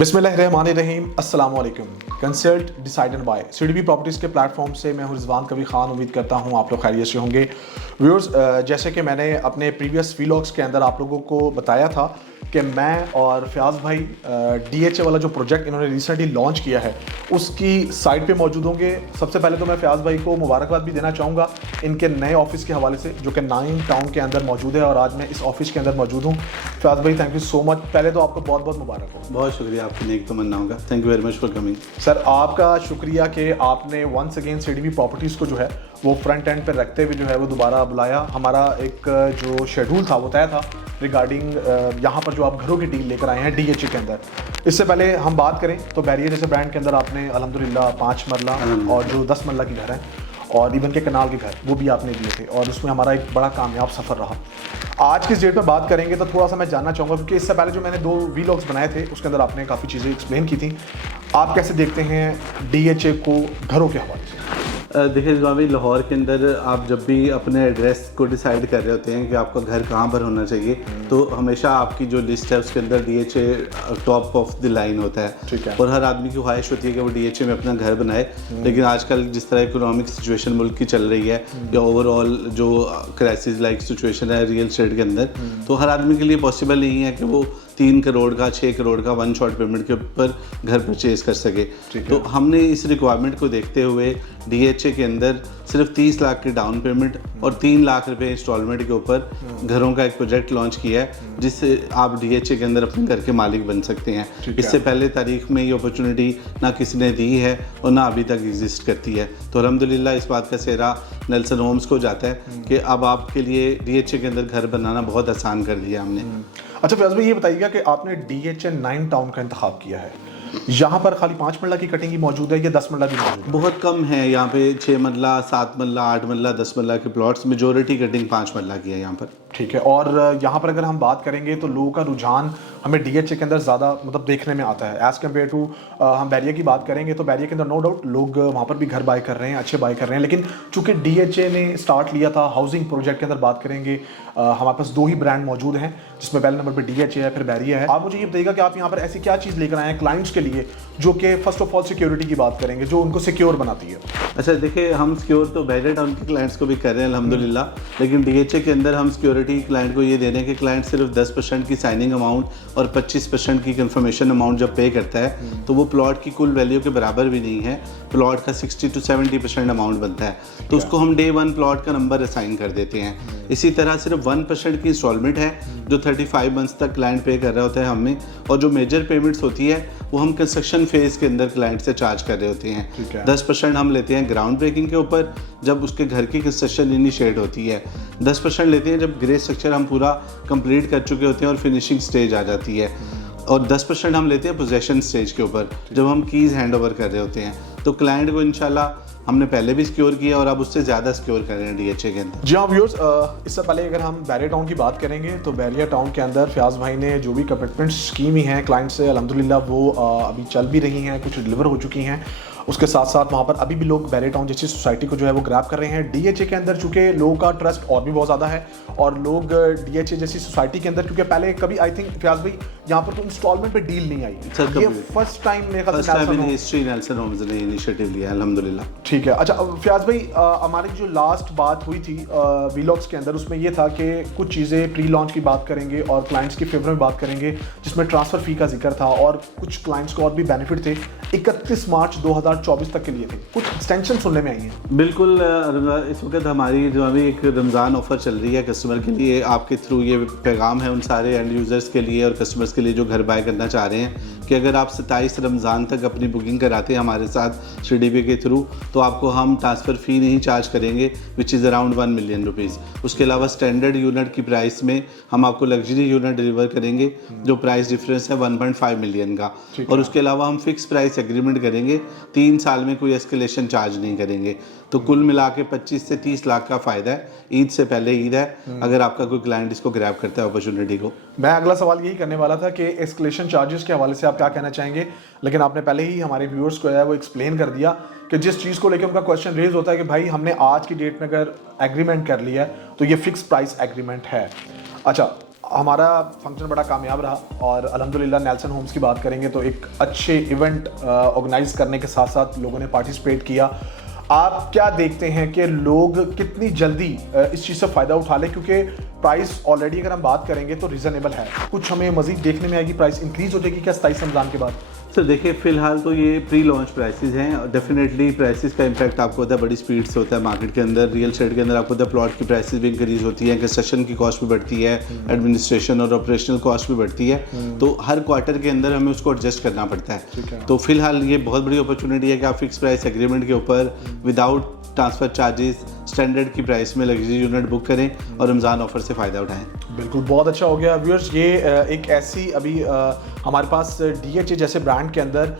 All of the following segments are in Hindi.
बिस्मिल्लाहिर्रहमानिर्रहीम अस्सलाम वालेकुम। Consult decided by CDB properties के प्लेटफॉर्म से मैं हूं रिजवान कबीर खान। उम्मीद करता हूं आप लोग खैरियत से होंगे। व्यूअर्स, जैसे कि मैंने अपने प्रीवियस व्लॉग्स के अंदर आप लोगों को बताया था कि मैं और फ़याज़ भाई DHA वाला जो प्रोजेक्ट इन्होंने रिसेंटली लॉन्च किया है उसकी साइट पे मौजूद होंगे। सबसे पहले तो मैं फ़याज़ भाई को मुबारकबाद भी देना चाहूँगा इनके नए ऑफिस के हवाले से, जो कि 9 टाउन के अंदर मौजूद है और आज मैं इस ऑफिस के अंदर मौजूद हूँ। फ़याज़ भाई, थैंक यू सो मच। पहले तो आपको बहुत बहुत मुबारक हो। बहुत शुक्रिया, आपकी नेक तमन्ना होगा। Thank you very much for coming. Sir, आपका शुक्रिया कि आपने वंस अगेन सीडीबी प्रॉपर्टीज़ को जो है वो फ्रंट एंड पर रखते हुए जो है वो दोबारा बुलाया। हमारा एक जो शेड्यूल था वो तय था रिगार्डिंग यहाँ पर जो आप घरों की डील लेकर आए हैं DHA के अंदर। इससे पहले हम बात करें तो बैरियर जैसे ब्रांड के अंदर आपने अल्हम्दुलिल्लाह 5 मरला और जो 10 मरला के घर हैं और इवन के कनाल के घर वो भी आपने दिए थे और उसमें हमारा एक बड़ा कामयाब सफ़र रहा। आज की डेट में बात करेंगे तो थोड़ा सा मैं जानना चाहूँगा, क्योंकि इससे पहले जो मैंने 2 व्लॉग्स बनाए थे उसके अंदर आपने काफ़ी चीज़ें एक्सप्लेन की थी। आप कैसे देखते हैं DHA को घरों के हवाले से? देखिए भाई, लाहौर के अंदर आप जब भी अपने एड्रेस को डिसाइड कर रहे होते हैं कि आपका घर कहाँ पर होना चाहिए, तो हमेशा आपकी जो लिस्ट है उसके अंदर DHA top of the line होता है। ठीक है। और हर आदमी की ख्वाहिश होती है कि वो DHA में अपना घर बनाए। लेकिन आजकल जिस तरह इकोनॉमिक सिचुएशन मुल्क की चल रही है या ओवरऑल जो क्राइसिस लाइक सिचुएशन है रियल एस्टेट के अंदर, तो हर आदमी के लिए पॉसिबल नहीं है कि वो 3 करोड़ का 6 करोड़ का वन शॉट पेमेंट के ऊपर घर परचेज कर सके। तो हमने इस रिक्वायरमेंट को देखते हुए DHA के अंदर सिर्फ 30 लाख की डाउन पेमेंट और 3 लाख रुपए इंस्टॉलमेंट के ऊपर घरों का एक प्रोजेक्ट लॉन्च किया है, जिससे आप DHA के अंदर अपने घर के मालिक बन सकते हैं। इससे पहले तारीख में ये अपॉर्चुनिटी ना किसी ने दी है और ना अभी तक एग्जिस्ट करती है। तो अल्हम्दुलिल्लाह इस बात का सेहरा नेल्सन होम्स को जाता है कि अब आपके लिए DHA के अंदर घर बनाना बहुत आसान कर दिया हमने। अच्छा फ़याज़ भाई, ये बताइएगा कि आपने DHA 9 टाउन का इंतखाब किया है, यहाँ पर खाली 5 मरला की कटिंग ही मौजूद है या 10 मरला भी मौजूद है? बहुत कम है यहाँ पे। 6 मरला, 7 मरला, 8 मरला, 10 मरला के प्लॉट्स, मेजोरिटी कटिंग 5 मरला की है यहाँ पर। ठीक है। और यहाँ पर अगर हम बात करेंगे तो लोगों का रुझान हमें DHA के अंदर ज़्यादा मतलब देखने में आता है एज़ कम्पेयर टू हम बैरियर की बात करेंगे तो बैरियर के अंदर नो डाउट लोग वहाँ पर भी घर बाय कर रहे हैं, अच्छे बाय कर रहे हैं। लेकिन चूँकि DHA ने स्टार्ट लिया था हाउसिंग प्रोजेक्ट के अंदर बात करेंगे, हमारे पास 2 ही ब्रांड मौजूद हैं जिसमें पहले नंबर पर DHA है, फिर बैरियर है। आप मुझे ये बताइएगा कि आप यहाँ पर ऐसी क्या चीज़ लेकर आए हैं क्लाइंट्स के लिए जो कि फर्स्ट ऑफ ऑल सिक्योरिटी की बात करेंगे, जो उनको सिक्योर बनाती है? अच्छा देखिए, हम सिक्योर तो बैरियर टाउन के क्लाइंट्स को भी कर रहे हैं अल्हम्दुलिल्लाह, लेकिन DHA के अंदर हम सिक्योरिटी क्लाइंट को ये दे रहे हैं कि क्लाइंट सिर्फ 10% की साइनिंग अमाउंट और 25% की कंफर्मेशन अमाउंट जब पे करता है तो वो प्लॉट की कुल वैल्यू के बराबर भी नहीं है। प्लॉट का 60 to 70% अमाउंट बनता है, तो उसको हम डे 1 प्लॉट का नंबर असाइन कर देते हैं। इसी तरह सिर्फ 1% की इंस्टॉलमेंट है जो 35 मंथ्स तक क्लाइंट पे कर रहा होता है हमें, और जो मेजर पेमेंट्स होती है वो हम कंस्ट्रक्शन फेज़ के अंदर क्लाइंट से चार्ज कर रहे होते हैं। 10% हम लेते हैं ग्राउंड ब्रेकिंग के ऊपर जब उसके घर की कंस्ट्रक्शन इनिशिएट होती है, 10% लेते हैं जब ग्रे स्ट्रक्चर हम पूरा कंप्लीट कर चुके होते हैं और फिनिशिंग स्टेज आ जाती है, और 10% हम लेते हैं पोजेशन स्टेज के ऊपर जब हम कीज़ हैंड ओवर कर रहे होते हैं। तो क्लाइंट को इंशाल्लाह हमने पहले भी सिक्योर किया और अब उससे ज़्यादा सिक्योर कर रहे हैं DHA के अंदर। जी हाँ व्यूअर्स, इससे पहले अगर हम बैरियर टाउन की बात करेंगे तो बैरियर टाउन के अंदर फ़याज़ भाई ने जो भी कमिटमेंट्स की हुई हैं क्लाइंट से अल्हम्दुलिल्लाह वो अभी चल भी रही हैं, कुछ डिलीवर हो चुकी हैं। उसके साथ साथ वहाँ पर अभी भी लोग बैरियर टाउन जैसी सोसाइटी को जो है वो ग्रैब कर रहे हैं। DHA के अंदर चूँकि लोगों का ट्रस्ट और भी बहुत ज़्यादा है और लोग DHA जैसी सोसाइटी के अंदर, क्योंकि पहले कभी आई थिंक फ़याज़ भाई यहाँ पर तो इंस्टॉलमेंट पे डील नहीं आई, ये फर्स्ट टाइम मेरे ख्याल से हिस्ट्री नेल्सन होम्स ने इनिशिएटिव लिया अल्हम्दुलिल्लाह। ठीक है। अच्छा फ़याज़ भाई, हमारी जो लास्ट बात हुई थी व्लॉग्स के अंदर उसमें ये था कि कुछ चीज़ें प्री लॉन्च की बात करेंगे और क्लाइंट्स की फेवर में बात करेंगे जिसमें ट्रांसफ़र फ़ी का जिक्र था और कुछ क्लाइंट्स को और भी बेनिफिट थे 31 मार्च 2024 तक के लिए थे। कुछ एक्सटेंशन सुनने में आई हैं। बिल्कुल, इस वक्त हमारी जो अभी एक रमज़ान ऑफ़र चल रही है कस्टमर के लिए, आपके थ्रू ये पैगाम है उन सारे एंड यूज़र्स के लिए और कस्टमर्स के लिए जो घर बाय करना चाह रहे हैं कि अगर आप 27 रमज़ान तक अपनी बुकिंग कराते हैं हमारे साथ CDB के थ्रू तो आपको हम ट्रांसफ़र फ़ी नहीं चार्ज करेंगे, which is around 1 million rupees. उसके अलावा स्टैंडर्ड यूनिट की प्राइस में हम आपको लग्जरी यूनिट डिलीवर करेंगे जो प्राइस डिफरेंस है 1.5 मिलियन का, और उसके अलावा हम फिक्स प्राइस एग्रीमेंट करेंगे, 3 साल में कोई एस्केलेशन चार्ज नहीं करेंगे। तो कुल मिला के 25 से 30 लाख का फ़ायदा है। ईद से पहले ईद है, अगर आपका कोई क्लाइंट इसको ग्रैब करता है अपॉर्चुनिटी को। मैं अगला सवाल यही करने वाला था कि एस्केलेशन चार्जेस के हवाले से आप क्या कहना चाहेंगे, लेकिन आपने पहले ही हमारे व्यूअर्स को है वो एक्सप्लेन कर दिया कि जिस चीज़ को लेकर उनका क्वेश्चन रेज होता है कि भाई हमने आज की डेट में अगर एग्रीमेंट कर लिया है तो ये फिक्स प्राइस एग्रीमेंट है। अच्छा, हमारा फंक्शन बड़ा कामयाब रहा और अल्हम्दुलिल्लाह नेल्सन होम्स की बात करेंगे तो एक अच्छे इवेंट ऑर्गेनाइज करने के साथ साथ लोगों ने पार्टिसिपेट किया। आप क्या देखते हैं कि लोग कितनी जल्दी इस चीज़ से फ़ायदा उठा लें, क्योंकि प्राइस ऑलरेडी अगर हम बात करेंगे तो रिजनेबल है, कुछ हमें मज़ीद देखने में आएगी, प्राइस इंक्रीज़ हो जाएगी क्या 27 रमज़ान के बाद? सर देखिए, फिलहाल तो ये प्री लॉन्च प्राइसेस हैं और डेफिनेटली प्राइसेस का इम्पैक्ट आपको होता है बड़ी स्पीड से होता है मार्केट के अंदर। रियल एस्टेट के अंदर आपको होता है प्लॉट की प्राइसेस भी इंक्रीज होती है, कंस्ट्रक्शन की कॉस्ट भी बढ़ती है, एडमिनिस्ट्रेशन और ऑपरेशनल कॉस्ट भी बढ़ती है, तो हर क्वार्टर के अंदर हमें उसको एडजस्ट करना पड़ता है। तो फिलहाल ये बहुत बड़ी अपॉर्चुनिटी है कि आप फिक्स प्राइस एग्रीमेंट के ऊपर विदाउट ट्रांसफ़र चार्जेस स्टैंडर्ड की प्राइस में लग्जरी यूनिट बुक करें और रमज़ान ऑफर से फ़ायदा उठाएं। बिल्कुल, बहुत अच्छा हो गया व्यूअर्स। ये एक ऐसी अभी हमारे पास DHA जैसे ब्रांड के अंदर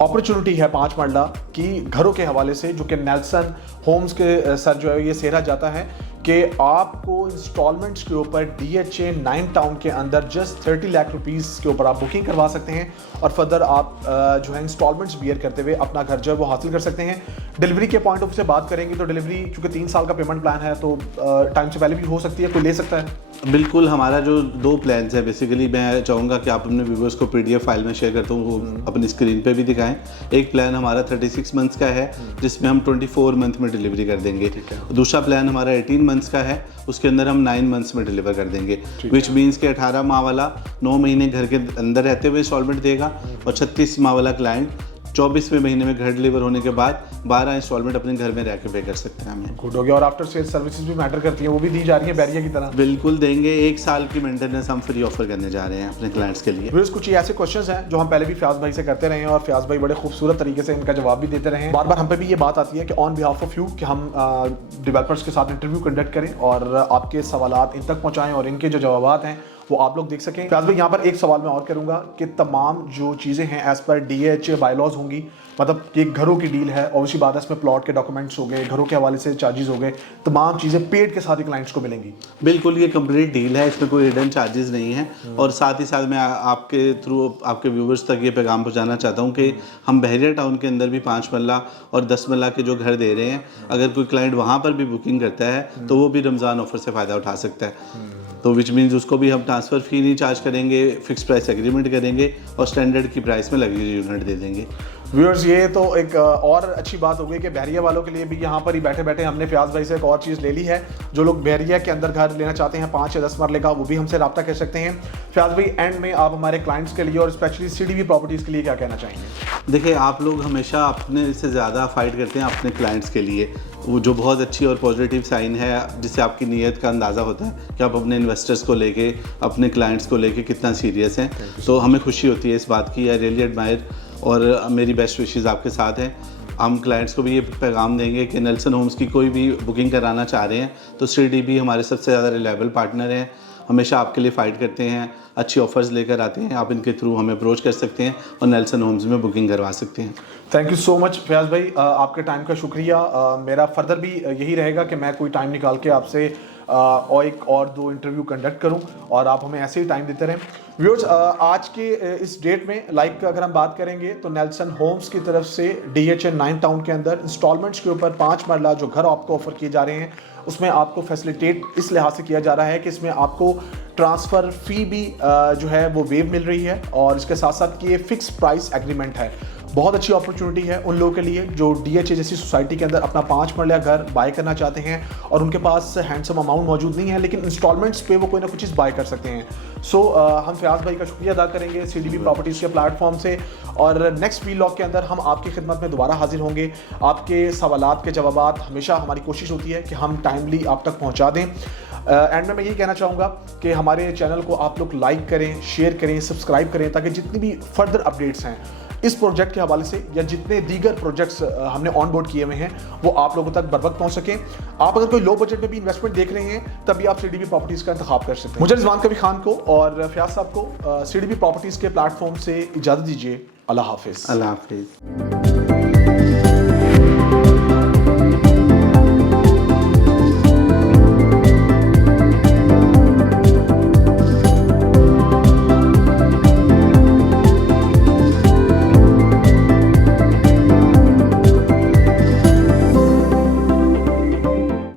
अपॉर्चुनिटी है 5 मरला की घरों के हवाले से, जो कि नेल्सन होम्स के सर जो है ये सेहरा जाता है कि आपको इंस्टॉलमेंट्स के ऊपर DHA 9 टाउन के अंदर जस्ट 30 लाख रुपीस के ऊपर आप बुकिंग करवा सकते हैं और फर्दर आप जो है इंस्टॉलमेंट्स बियर करते हुए अपना घर जो है वो हासिल कर सकते हैं। डिलीवरी के पॉइंट ऑफ व्यू से बात करेंगे तो डिलीवरी चूँकि 3 साल का पेमेंट प्लान है तो टाइम से पहले भी हो सकती है, कोई ले सकता है। बिल्कुल, हमारा जो 2 प्लान्स हैं बेसिकली, मैं चाहूँगा कि आप अपने व्यूवर्स को PDF फाइल में शेयर करता हूँ, वो अपनी स्क्रीन पे भी दिखाएं। एक प्लान हमारा 36 मंथ्स का है जिसमें हम 24 मंथ में डिलीवरी कर देंगे। दूसरा प्लान हमारा 18 मंथ्स का है, उसके अंदर हम 9 मंथ्स में डिलीवर कर देंगे, विच मीन्स के 18 माह वाला 9 महीने घर के अंदर रहते हुए इंस्टॉलमेंट देगा और 36 माह वाला क्लाइंट 24वें महीने में घर डिलीवर होने के बाद 12 इंस्टॉलमेंट अपने घर में रह के पे कर सकते हैं हमें। गुड हो गया। और आफ्टर सेल सर्विसेज भी मैटर करती हैं, वो भी दी जा रही है बैरिया की तरह? बिल्कुल देंगे, 1 साल की मेंटेनेंस हम फ्री ऑफर करने जा रहे हैं अपने क्लाइंट्स के लिए। व्यूअर्स, कुछ ऐसे क्वेश्चंस हैं जो हम पहले भी फयाज भाई से करते रहे हैं और फयाज भाई बड़े खूबसूरत तरीके से इनका जवाब भी देते रहे हैं। बार बार हम पे भी ये बात आती है कि ऑन बिहाफ ऑफ यू कि हम डेवलपर्स के साथ इंटरव्यू कंडक्ट करें और आपके सवालात इन तक पहुँचाएँ और इनके जो जवाब हैं वो आप लोग देख सकें। फयाज भाई, यहाँ पर एक सवाल मैं और करूँगा कि तमाम जो चीज़ें हैं एज़ पर DHA बायलॉज होंगी, मतलब कि घरों की डील है, ऑब्वियसली बात है इसमें प्लॉट के डॉक्यूमेंट्स हो गए, घरों के हवाले से चार्जेस हो गए, तमाम चीज़ें पेड के साथ ही क्लाइंट्स को मिलेंगी? बिल्कुल, ये कंप्लीट डील है, इसमें कोई हिडन चार्जेस नहीं है। और साथ ही साथ मैं आपके थ्रू आपके व्यूवर्स तक ये पैगाम पहुंचाना चाहता हूं कि हम बहरिया टाउन के अंदर भी 5 मरला और 10 मरला के जो घर दे रहे हैं, अगर कोई क्लाइंट वहाँ पर भी बुकिंग करता है तो वो भी रमज़ान ऑफर से फ़ायदा उठा सकता है। तो विच मीन्स उसको भी हम ट्रांसफ़र फ़ी नहीं चार्ज करेंगे, फिक्स प्राइस एग्रीमेंट करेंगे और स्टैंडर्ड की प्राइस में लग्जरी यूनिट दे देंगे। व्यूअर्स, ये तो एक और अच्छी बात हो गई कि बहरिया वालों के लिए भी यहाँ पर ही बैठे बैठे हमने फयाज भाई से एक और चीज़ ले ली है। जो लोग बहरिया के अंदर घर लेना चाहते हैं 5 या 10 मरले का, वो भी हमसे रब्ता कर सकते हैं। फयाज भाई, एंड में आप हमारे क्लाइंट्स के लिए और स्पेशली CDB प्रॉपर्टीज़ के लिए क्या कहना चाहेंगे? देखिए, आप लोग हमेशा अपने से ज़्यादा फाइट करते हैं अपने क्लाइंट्स के लिए, वो जो बहुत अच्छी और पॉजिटिव साइन है, जिससे आपकी नीयत का अंदाज़ा होता है कि आप अपने इन्वेस्टर्स को लेके, अपने क्लाइंट्स को लेके कितना सीरियस हैं। तो हमें खुशी होती है इस बात की, आई रियली एडमायर, और मेरी बेस्ट विशेज़ आपके साथ हैं। हम क्लाइंट्स को भी ये पैगाम देंगे कि नेल्सन होम्स की कोई भी बुकिंग कराना चाह रहे हैं तो CDB हमारे सबसे ज़्यादा रिलायबल पार्टनर हैं, हमेशा आपके लिए फ़ाइट करते हैं, अच्छी ऑफर्स लेकर आते हैं। आप इनके थ्रू हमें अप्रोच कर सकते हैं और नेल्सन होम्स में बुकिंग करवा सकते हैं। Thank you so much Fayaz भाई, आपके टाइम का शुक्रिया। मेरा फर्दर भी यही रहेगा कि मैं कोई टाइम निकाल के आपसे और एक और 2 इंटरव्यू कंडक्ट करूं और आप हमें ऐसे ही टाइम देते रहें। व्यूअर्स, आज के इस डेट में अगर हम बात करेंगे तो नेल्सन होम्स की तरफ से DHA 9 टाउन के अंदर इंस्टॉलमेंट्स के ऊपर 5 मरला जो घर आपको ऑफर किए जा रहे हैं, उसमें आपको फैसिलिटेट इस लिहाज से किया जा रहा है कि इसमें आपको ट्रांसफ़र फ़ी भी जो है वो वेव मिल रही है और इसके साथ साथ कि ये फिक्स प्राइस एग्रीमेंट है। बहुत अच्छी अपॉर्चुनिटी है उन लोगों के लिए जो DHA जैसी सोसाइटी के अंदर अपना 5 मरला घर बाय करना चाहते हैं और उनके पास हैंडसम अमाउंट मौजूद नहीं है, लेकिन इंस्टॉलमेंट्स पे वो कोई ना कुछ चीज़ बाय कर सकते हैं। सो हम फयाज भाई का शुक्रिया अदा करेंगे CDB प्रॉपर्टीज़ के प्लेटफॉर्म से, और नेक्स्ट वीलॉग के अंदर हम आपकी खिदमत में दोबारा हाजिर होंगे। आपके सवालात के जवाबात हमेशा हमारी कोशिश होती है कि हम टाइमली आप तक पहुँचा दें। एंड में मैं यही कहना चाहूँगा कि हमारे चैनल को आप लोग लाइक करें, शेयर करें, सब्सक्राइब करें, ताकि जितनी भी फर्दर अपडेट्स हैं इस प्रोजेक्ट के हवाले से या जितने दीगर प्रोजेक्ट्स हमने ऑन बोर्ड किए हुए हैं वो आप लोगों तक बर वक्त पहुँच सकें। आप अगर कोई लो बजट में भी इन्वेस्टमेंट देख रहे हैं तभी आप CDB प्रॉपर्टीज़ का इंतखाब कर सकते हैं। मुझे रिजवान कबीर खान को और फयाज साहब को CDB प्रॉपर्टीज़ के प्लेटफॉर्म से इजाज़त दीजिए। अल्लाह हाफिज़। अल्लाह हाफिज़।